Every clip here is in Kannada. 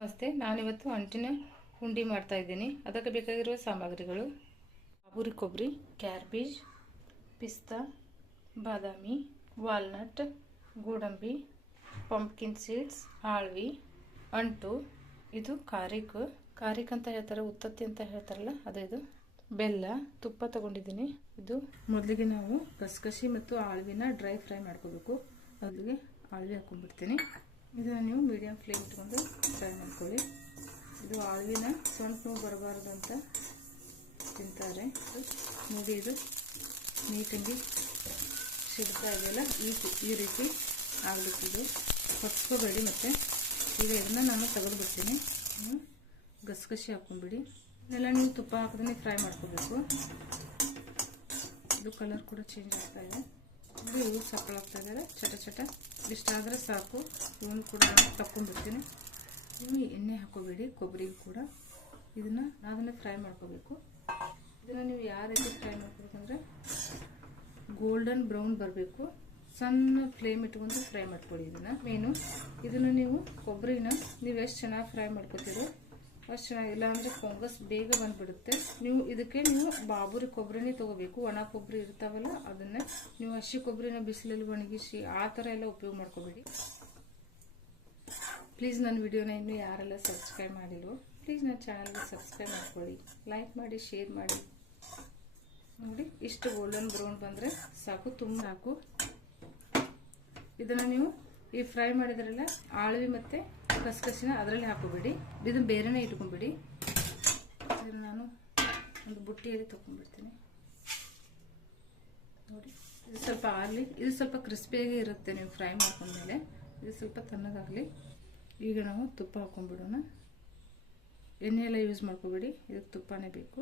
ನಮಸ್ತೆ ನಾನಿವತ್ತು ಅಂಟಿನ ಹುಂಡಿ ಮಾಡ್ತಾ ಇದ್ದೀನಿ. ಅದಕ್ಕೆ ಬೇಕಾಗಿರುವ ಸಾಮಗ್ರಿಗಳು. ಆಬೂರಿ ಕೊಬ್ಬರಿ, ಕ್ಯಾರ್ಬೀಜ್, ಪಿಸ್ತಾ, ಬಾದಾಮಿ, ವಾಲ್ನಟ್, ಗೋಡಂಬಿ, ಪಂಪ್ಕಿನ್ ಸೀಡ್ಸ್, ಆಳ್ವಿ, ಅಂಟು, ಇದು ಕಾರಿಕ್ ಕಾರಿಕ್ ಅಂತ ಹೇಳ್ತಾರೆ ಉತ್ತತ್ತಿ ಅಂತ ಹೇಳ್ತಾರಲ್ಲ, ಅದು ಇದು. ಬೆಲ್ಲ, ತುಪ್ಪ ತಗೊಂಡಿದ್ದೀನಿ. ಇದು ಮೊದಲಿಗೆ ನಾವು ಕಸಕಸಿ ಮತ್ತು ಆಳ್ವಿನ ಡ್ರೈ ಫ್ರೈ ಮಾಡ್ಕೋಬೇಕು. ಅದಕ್ಕೆ ಆಳ್ವಿ ಹಾಕೊಂಡ್ಬಿಡ್ತೀನಿ. ಇದನ್ನು ನೀವು ಮೀಡಿಯಂ ಫ್ಲೇಮ್ ಇಟ್ಕೊಂಡು ಫ್ರೈ ಮಾಡ್ಕೊಳ್ಳಿ. ಇದು ಆಳ್ವಿನ ಸೊಂಟು ನೋವು ಬರಬಾರ್ದು ಅಂತ ತಿಂತಾರೆ. ನೋಡಿ ಇದು ನೀಟಾಗಿ ಸಿಡ್ತಾ ಇದೆಯಲ್ಲ, ಈ ಈ ರೀತಿ ಆಗ್ಲಿಕ್ಕಿದೆ ಹೊತ್ಕೋಬೇಡಿ ಮತ್ತು. ಈಗ ಇದನ್ನು ನಾನು ತೆಗೆದುಬಿಡ್ತೀನಿ ಗಸಗಸಿ ಹಾಕೊಂಡ್ಬಿಡಿ ಇದನ್ನೆಲ್ಲ ನೀವು ತುಪ್ಪ ಹಾಕಿದ್ರೆ ಫ್ರೈ ಮಾಡ್ಕೋಬೇಕು. ಇದು ಕಲರ್ ಕೂಡ ಚೇಂಜ್ ಆಗ್ತಾ ಇದೆ. ನೋಡಿ ಇವು ಸಪ್ಪಳಾಗ್ತಾ ಇದ್ದಾರೆ ಚಟ ಚಟ ಇಷ್ಟಾದರೆ ಸಾಕು. ಇವನು ಕೂಡ ನಾನು ತಕ್ಕೊಂಡಿರ್ತೀನಿ ನೀವು ಎಣ್ಣೆ ಹಾಕೋಬೇಡಿ, ಕೊಬ್ಬರಿ ಕೂಡ. ಇದನ್ನು ಅದನ್ನು ಫ್ರೈ ಮಾಡ್ಕೋಬೇಕು. ಇದನ್ನು ನೀವು ಯಾವ ರೀತಿ ಫ್ರೈ ಮಾಡ್ಕೋಬೇಕಂದ್ರೆ ಗೋಲ್ಡನ್ ಬ್ರೌನ್ ಬರಬೇಕು. ಸಣ್ಣ ಫ್ಲೇಮ್ ಇಟ್ಕೊಂಡು ಫ್ರೈ ಮಾಡ್ಕೊಳ್ಳಿ ಇದನ್ನು. ಮೇನು ಇದನ್ನು ನೀವು ಕೊಬ್ಬರಿನ, ನೀವು ಎಷ್ಟು ಚೆನ್ನಾಗಿ ಫ್ರೈ ಮಾಡ್ಕೋತೀರೋ ಅಷ್ಟು ಚೆನ್ನಾಗಿಲ್ಲ ಅಂದರೆ ಫಂಗಸ್ ಬೇಗ ಬಂದುಬಿಡುತ್ತೆ. ನೀವು ಇದಕ್ಕೆ ನೀವು ಬಾಬುರಿ ಕೊಬ್ಬರಿನೇ ತೊಗೋಬೇಕು. ಒಣ ಕೊಬ್ಬರಿ ಇರ್ತಾವಲ್ಲ, ಅದನ್ನು ನೀವು ಹಸಿ ಕೊಬ್ಬರಿನ ಬಿಸಿಲಲ್ಲಿ ಒಣಗಿಸಿ ಆ ಥರ ಎಲ್ಲ ಉಪಯೋಗ ಮಾಡ್ಕೋಬೇಡಿ. ಪ್ಲೀಸ್ ನನ್ನ ವಿಡಿಯೋನ ಇನ್ನೂ ಯಾರೆಲ್ಲ ಸಬ್ಸ್ಕ್ರೈಬ್ ಮಾಡಿರೋ ಪ್ಲೀಸ್ ನನ್ನ ಚಾನಲ್ಗೆ ಸಬ್ಸ್ಕ್ರೈಬ್ ಮಾಡ್ಕೊಳ್ಳಿ. ಲೈಕ್ ಮಾಡಿ ಶೇರ್ ಮಾಡಿ. ನೋಡಿ, ಇಷ್ಟು ಗೋಲ್ಡನ್ ಬ್ರೌನ್ ಬಂದರೆ ಸಾಕು, ತುಂಬ ಸಾಕು ಇದನ್ನು ನೀವು ಈ ಫ್ರೈ ಮಾಡಿದ್ರಲ್ಲ, ಆಳ್ವಿ ಮತ್ತು ಕಸಕಸಿನ ಅದರಲ್ಲಿ ಹಾಕೋಬೇಡಿ. ಇದನ್ನ ಬೇರೆನೇ ಇದನ್ನು ನಾನು ಒಂದು ಬುಟ್ಟಿಯಲ್ಲಿ ತೊಗೊಂಡ್ಬಿಡ್ತೀನಿ ನೋಡಿ, ಇದು ಸ್ವಲ್ಪ ಆಗಲಿ, ಇದು ಸ್ವಲ್ಪ ಕ್ರಿಸ್ಪಿಯಾಗಿ ಇರುತ್ತೆ ನೀವು ಫ್ರೈ ಮಾಡ್ಕೊಂಡ್ಮೇಲೆ. ಇದು ಸ್ವಲ್ಪ ತಣ್ಣಗಾಗಲಿ. ಈಗ ನಾವು ತುಪ್ಪ ಹಾಕೊಂಡ್ಬಿಡೋಣ. ಎಣ್ಣೆ ಎಲ್ಲ ಯೂಸ್ ಮಾಡ್ಕೋಬೇಡಿ, ಇದಕ್ಕೆ ತುಪ್ಪನೇ ಬೇಕು.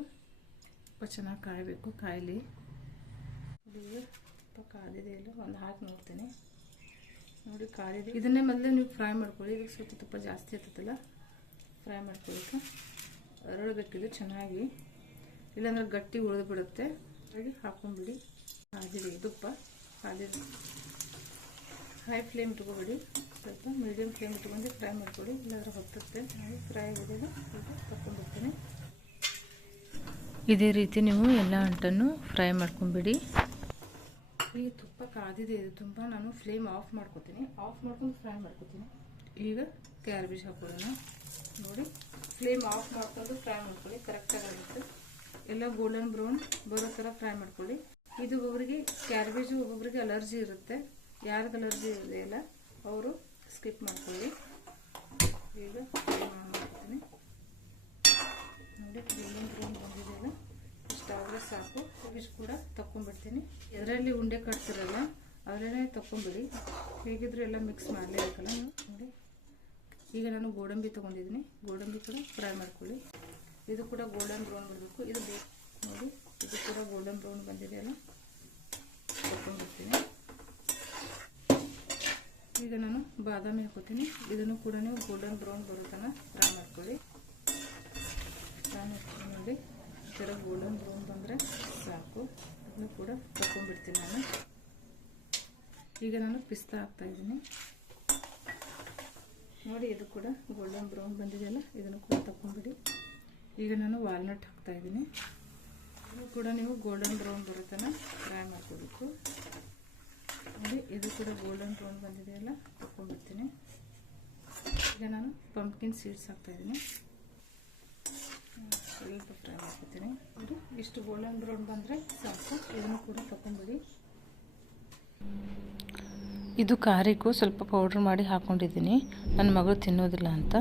ತುಪ್ಪ ಚೆನ್ನಾಗಿ ಕಾಯಬೇಕು, ಕಾಯಲಿ. ತುಪ್ಪ ಕಾದಿದೆ ಇಲ್ಲ ಒಂದು ಹಾಕಿ ನೋಡ್ತೀನಿ. ನೋಡಿ ಕಾದಿದೆ ಇದನ್ನೇ ಮೊದಲೇ ನೀವು ಫ್ರೈ ಮಾಡ್ಕೊಳ್ಳಿ. ಇದಕ್ಕೆ ಸ್ವಲ್ಪ ತುಪ್ಪ ಜಾಸ್ತಿ ಇರ್ತದಲ್ಲ ಫ್ರೈ ಮಾಡ್ಕೊಳ್ಳಿಕ್ಕೆ ಅರಳಬೇಕಿದು ಚೆನ್ನಾಗಿ. ಇಲ್ಲಾಂದ್ರೆ ಗಟ್ಟಿ ಉಳಿದು ಬಿಡುತ್ತೆ. ಹಾಗೆ ಹಾಕೊಂಡ್ಬಿಡಿ ಕಾದಿರಿ ತುಪ್ಪ ಕಾಲಿದೆ. ಹೈ ಫ್ಲೇಮ್ ಇಟ್ಕೊಬೇಡಿ ಸ್ವಲ್ಪ ಮೀಡಿಯಮ್ ಫ್ಲೇಮ್ ಇಟ್ಕೊಂಡು ಫ್ರೈ ಮಾಡ್ಕೊಳ್ಳಿ. ಇಲ್ಲಾಂದ್ರೆ ಹೊತ್ತುತ್ತೆ. ಹಾಗೆ ಫ್ರೈ ಆಗಿದೆ ತಗೊಂಡ್ಬಿಡ್ತೀನಿ ಇದೇ ರೀತಿ ನೀವು ಎಲ್ಲ ಅಂಟನ್ನು ಫ್ರೈ ಮಾಡ್ಕೊಂಬಿಡಿ. ಈ ತುಪ್ಪ ಕಾದಿದೆ ಇದು ತುಂಬ ನಾನು ಫ್ಲೇಮ್ ಆಫ್ ಮಾಡ್ಕೊತೀನಿ. ಆಫ್ ಮಾಡ್ಕೊಂಡು ಫ್ರೈ ಮಾಡ್ಕೊತೀನಿ. ಈಗ ಕ್ಯಾರ್ಬೇಜ್ ಹಾಕೊಳ್ಳೋಣ. ನೋಡಿ ಫ್ಲೇಮ್ ಆಫ್ ಮಾಡ್ಕೊಂಡು ಫ್ರೈ ಮಾಡ್ಕೊಳ್ಳಿ. ಕರೆಕ್ಟಾಗಿ ಆಗುತ್ತೆ. ಎಲ್ಲ ಗೋಲ್ಡನ್ ಬ್ರೌನ್ ಬರೋ ಥರ ಫ್ರೈ ಮಾಡ್ಕೊಳ್ಳಿ. ಇದು ಒಬ್ಬೊಬ್ಬರಿಗೆ ಕ್ಯಾರ್ಬೇಜು ಒಬ್ಬೊಬ್ಬರಿಗೆ ಅಲರ್ಜಿ ಇರುತ್ತೆ. ಯಾರಿಗೆ ಅಲರ್ಜಿ ಇದೆಯಲ್ಲ ಅವರು ಸ್ಕಿಪ್ ಮಾಡ್ಕೊಳ್ಳಿ ಈಗ ಫ್ಲೇಮ್ ಆನ್ ಮಾಡ್ತೀನಿ ನೋಡಿ ಗೋಲ್ಡನ್ ಬ್ರೌನ್ ಬಂದಿದೆಯಲ್ಲ ಇಷ್ಟಾದರೆ ಸಾಕು ಇಷ್ಟು ಕೂಡ ತಗೊಂಡ್ಬಿಡ್ತೀನಿ. ಇದರಲ್ಲಿ ಉಂಡೆ ಕಟ್ತಿರಲ್ಲ ಅದರಲ್ಲೇ ತಗೊಂಬಿಡಿ. ಹೇಗಿದ್ರು ಎಲ್ಲ ಮಿಕ್ಸ್ ಮಾಡಲೇಬೇಕಲ್ಲ ನೋಡಿ. ಈಗ ನಾನು ಗೋಡಂಬಿ ತೊಗೊಂಡಿದ್ದೀನಿ. ಗೋಡಂಬಿ ಕೂಡ ಫ್ರೈ ಮಾಡ್ಕೊಳ್ಳಿ. ಇದು ಕೂಡ ಗೋಲ್ಡನ್ ಬ್ರೌನ್ ಬರಬೇಕು ಇದು ಬೇಕು ನೋಡಿ, ಇದು ಕೂಡ ಗೋಲ್ಡನ್ ಬ್ರೌನ್ ಬಂದಿದೆಯಲ್ಲ ತಗೊಂಡ್ಬಿಡ್ತೀನಿ. ಈಗ ನಾನು ಬಾದಾಮಿ ಹಾಕೋತೀನಿ ಇದನ್ನು ಕೂಡ ನೀವು ಗೋಲ್ಡನ್ ಬ್ರೌನ್ ಬರೋ ತನಕ ಫ್ರೈ ಮಾಡ್ಕೊಳ್ಳಿ. ಫ್ರೈ ಮಾಡ್ಕೊಂಡು ನೋಡಿ ಈ ಥರ ಗೋಲ್ಡನ್ ಬ್ರೌನ್ ಬಂದರೆ ಸಾಕು. ಅದನ್ನು ಕೂಡ ತಗೊಂಡ್ಬಿಡ್ತೀನಿ ನಾನು. ಈಗ ನಾನು ಪಿಸ್ತಾ ಹಾಕ್ತಾಯಿದ್ದೀನಿ ನೋಡಿ, ಇದು ಕೂಡ ಗೋಲ್ಡನ್ ಬ್ರೌನ್ ಬಂದಿದೆಯಲ್ಲ, ಇದನ್ನು ಕೂಡ ತಗೊಂಡ್ಬಿಡಿ. ಈಗ ನಾನು ವಾಲ್ನಟ್ ಹಾಕ್ತಾಯಿದ್ದೀನಿ ಇದು ಕೂಡ ನೀವು ಗೋಲ್ಡನ್ ಬ್ರೌನ್ ಬರುತ್ತಾನ ಫ್ರೈ ಮಾಡ್ಕೋಬೇಕು. ನೋಡಿ, ಇದು ಕೂಡ ಗೋಲ್ಡನ್ ಬ್ರೌನ್ ಬಂದಿದೆಯಲ್ಲ, ತಗೊಂಡ್ಬಿಡ್ತೀನಿ. ಈಗ ನಾನು ಪಂಪ್ಕಿನ್ ಸೀಡ್ಸ್ ಹಾಕ್ತಾಯಿದ್ದೀನಿ ಸ್ವಲ್ಪ ಫ್ರೈ ಮಾಡ್ಕೊತೀನಿ ನೋಡಿ ಇಷ್ಟು ಗೋಲ್ಡನ್ ಬ್ರೌನ್ ಬಂದರೆ ಸಾಕು. ಇದನ್ನು ಕೂಡ ತಗೊಂಡ್ಬಿಡಿ ಇದು ಖಾರಿಗೂ ಸ್ವಲ್ಪ ಪೌಡ್ರ್ ಮಾಡಿ ಹಾಕ್ಕೊಂಡಿದ್ದೀನಿ ನನ್ನ ಮಗಳು ತಿನ್ನೋದಿಲ್ಲ ಅಂತ.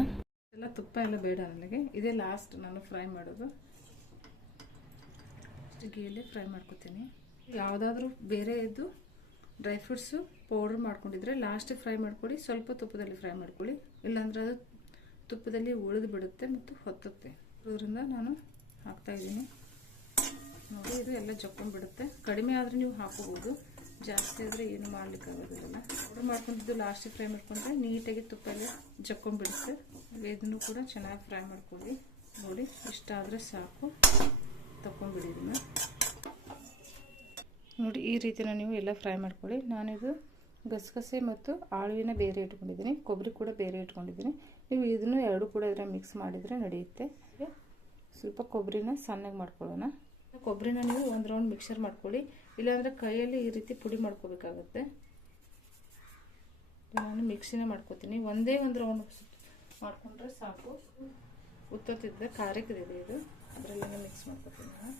ಎಲ್ಲ ತುಪ್ಪ ಎಲ್ಲ ಬೇಡ ನನಗೆ. ಇದೇ ಲಾಸ್ಟ್ ನಾನು ಫ್ರೈ ಮಾಡೋದು. ಗೀಲಿ ಫ್ರೈ ಮಾಡ್ಕೊತೀನಿ. ಯಾವುದಾದ್ರೂ ಬೇರೆ ಇದ್ದು ಡ್ರೈ ಫ್ರೂಟ್ಸು ಪೌಡ್ರ್ ಮಾಡ್ಕೊಂಡಿದ್ರೆ ಲಾಸ್ಟಿಗೆ ಫ್ರೈ ಮಾಡ್ಕೊಳ್ಳಿ. ಸ್ವಲ್ಪ ತುಪ್ಪದಲ್ಲಿ ಫ್ರೈ ಮಾಡ್ಕೊಳ್ಳಿ. ಇಲ್ಲಾಂದ್ರೆ ಅದು ತುಪ್ಪದಲ್ಲಿ ಉಳಿದು ಬಿಡುತ್ತೆ ಮತ್ತು ಹೊತ್ತುತ್ತೆ. ಅದರಿಂದ ನಾನು ಹಾಕ್ತಾಯಿದ್ದೀನಿ ನೋಡಿ ಇದು ಎಲ್ಲ ಜಕ್ಕೊಂಡ್ಬಿಡುತ್ತೆ ಕಡಿಮೆ ಆದರೆ ನೀವು ಹಾಕೋಬೋದು. ಜಾಸ್ತಿ ಆದರೆ ಏನು ಮಾಡ್ಲಿಕ್ಕೆ ಆಗೋದಿಲ್ಲ. ಪೌಡ್ರ್ ಮಾಡ್ಕೊಂಡಿದ್ದು ಲಾಸ್ಟಿಗೆ ಫ್ರೈ ಮಾಡ್ಕೊಂಡ್ರೆ ನೀಟಾಗಿ ತುಪ್ಪ ಎಲ್ಲ ಜಕ್ಕೊಂಡ್ಬಿಡುತ್ತೆ ಇದನ್ನು ಕೂಡ ಚೆನ್ನಾಗಿ ಫ್ರೈ ಮಾಡ್ಕೊಳ್ಳಿ. ನೋಡಿ, ಇಷ್ಟ ಆದರೆ ಸಾಕು. ತಕ್ಕೊಂಡ್ಬಿಡಿ ಇದನ್ನು. ನೋಡಿ, ಈ ರೀತಿನ ನೀವು ಎಲ್ಲ ಫ್ರೈ ಮಾಡ್ಕೊಳ್ಳಿ. ನಾನಿದು ಗಸಗಸೆ ಮತ್ತು ಆಳುವಿನ ಬೇರೆ ಇಟ್ಕೊಂಡಿದ್ದೀನಿ. ಕೊಬ್ಬರಿ ಕೂಡ ಬೇರೆ ಇಟ್ಕೊಂಡಿದ್ದೀನಿ. ನೀವು ಇದನ್ನು ಎರಡು ಕೂಡ ಇದರ ಮಿಕ್ಸ್ ಮಾಡಿದರೆ ನಡೆಯುತ್ತೆ. ಸ್ವಲ್ಪ ಕೊಬ್ಬರಿನ ಸಣ್ಣಗೆ ಮಾಡ್ಕೊಳ್ಳೋಣ. ಕೊಬ್ಬರಿನ ನೀವು ಒಂದು ರೌಂಡ್ ಮಿಕ್ಸರ್ ಮಾಡ್ಕೊಳ್ಳಿ. ಇಲ್ಲಾಂದರೆ ಕೈಯಲ್ಲಿ ಈ ರೀತಿ ಪುಡಿ ಮಾಡ್ಕೋಬೇಕಾಗತ್ತೆ. ನಾನು ಮಿಕ್ಸಿನೇ ಮಾಡ್ಕೋತೀನಿ. ಒಂದೇ ಒಂದು ರೌಂಡ್ ಮಾಡಿಕೊಂಡ್ರೆ ಸಾಕು. ಉತ್ತತ್ತಿದ್ದ ಖಾರಕ್ಕಿದೆ ಇದು. ಅದರಲ್ಲೇ ಮಿಕ್ಸ್ ಮಾಡ್ಕೋತೀನಿ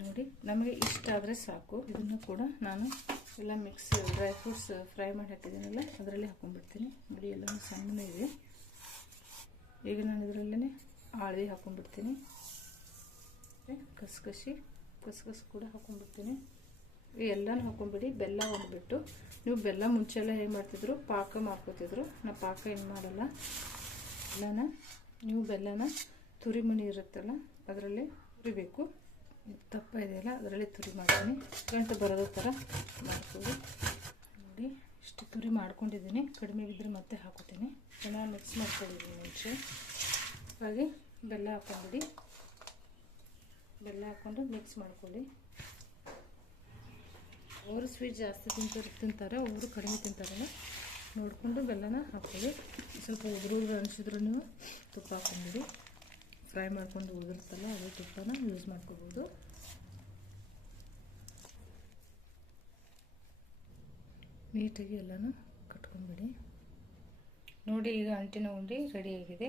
ನೋಡಿ, ನಮಗೆ ಇಷ್ಟ ಆದರೆ ಸಾಕು. ಇದನ್ನು ಕೂಡ ನಾನು ಎಲ್ಲ ಮಿಕ್ಸ್ ಡ್ರೈ ಫ್ರೂಟ್ಸ್ ಫ್ರೈ ಮಾಡಿ ಹಾಕಿದ್ದೀನಲ್ಲ, ಅದರಲ್ಲಿ ಹಾಕೊಂಡ್ಬಿಡ್ತೀನಿ. ನೋಡಿ, ಎಲ್ಲನೂ ಸಣ್ಣ ಇದೆ. ಈಗ ನಾನು ಇದರಲ್ಲೇ ಆಳ್ವಿ ಹಾಕೊಂಡ್ಬಿಡ್ತೀನಿ. ಕಸ್ಕಸಿ, ಕಸ್ಕಸ್ ಕೂಡ ಹಾಕೊಂಡ್ಬಿಡ್ತೀನಿ. ಎಲ್ಲನೂ ಹಾಕೊಂಡ್ಬಿಡಿ, ಬೆಲ್ಲ ಹೊಂದ್ಬಿಟ್ಟು ನೀವು ಬೆಲ್ಲ ಮುಂಚೆ ಎಲ್ಲ ಹೇಗೆ ಮಾಡ್ತಿದ್ರು? ಪಾಕ ಮಾಡ್ಕೋತಿದ್ರು. ನಾ ಪಾಕ ಏನು ಮಾಡಲ್ಲ. ಬೆಲ್ಲನ ನೀವು ಬೆಲ್ಲನ ತುರಿ ಮಣಿ ಇರುತ್ತಲ್ಲ, ಅದರಲ್ಲಿ ತುರಿಬೇಕು. ದಪ್ಪ ಇದೆಯಲ್ಲ ಅದರಲ್ಲಿ ತುರಿ ಮಾಡ್ತೀನಿ. ಗಂಟು ಬರೋದೋ ಥರ ಮಾಡ್ಕೊಳ್ಳಿ. ನೋಡಿ, ಇಷ್ಟು ತುರಿ ಮಾಡ್ಕೊಂಡಿದ್ದೀನಿ. ಕಡಿಮೆ ಬಿದ್ದರೆ ಮತ್ತೆ ಹಾಕೋತೀನಿ. ಚೆನ್ನಾಗಿ ಮಿಕ್ಸ್ ಮಾಡ್ಕೊಂಡಿದ್ದೀನಿ ಮುಂಚೆ. ಹಾಗೆ ಬೆಲ್ಲ ಹಾಕೊಂಡ್ಬಿಡಿ. ಬೆಲ್ಲ ಹಾಕ್ಕೊಂಡು ಮಿಕ್ಸ್ ಮಾಡ್ಕೊಳ್ಳಿ. ಅವರು ಸ್ವೀಟ್ ಜಾಸ್ತಿ ತಿಂತಾರೆ ತಿಂತಾರೆ, ಅವರು ಕಡಿಮೆ ತಿಂತಾರಲ್ಲ ನೋಡಿಕೊಂಡು ಬೆಲ್ಲನ ಹಾಕ್ಕೊಳ್ಳಿ ಸ್ವಲ್ಪ ಉದುರು ಉದುರು ಅನಿಸಿದ್ರೂ ತುಪ್ಪ ಹಾಕೊಂಡ್ಬಿಡಿ ಫ್ರೈ ಮಾಡ್ಕೊಂಡು ಉದುರುತ್ತಲ್ಲ ಅದು ತುಪ್ಪನ ಯೂಸ್ ಮಾಡ್ಕೋಬೋದು. ನೀಟಾಗಿ ಎಲ್ಲನೂ ಕಟ್ಕೊಂಡ್ಬಿಡಿ. ನೋಡಿ, ಈಗ ಅಂಟಿನ ಉಂಡೆ ರೆಡಿಯಾಗಿದೆ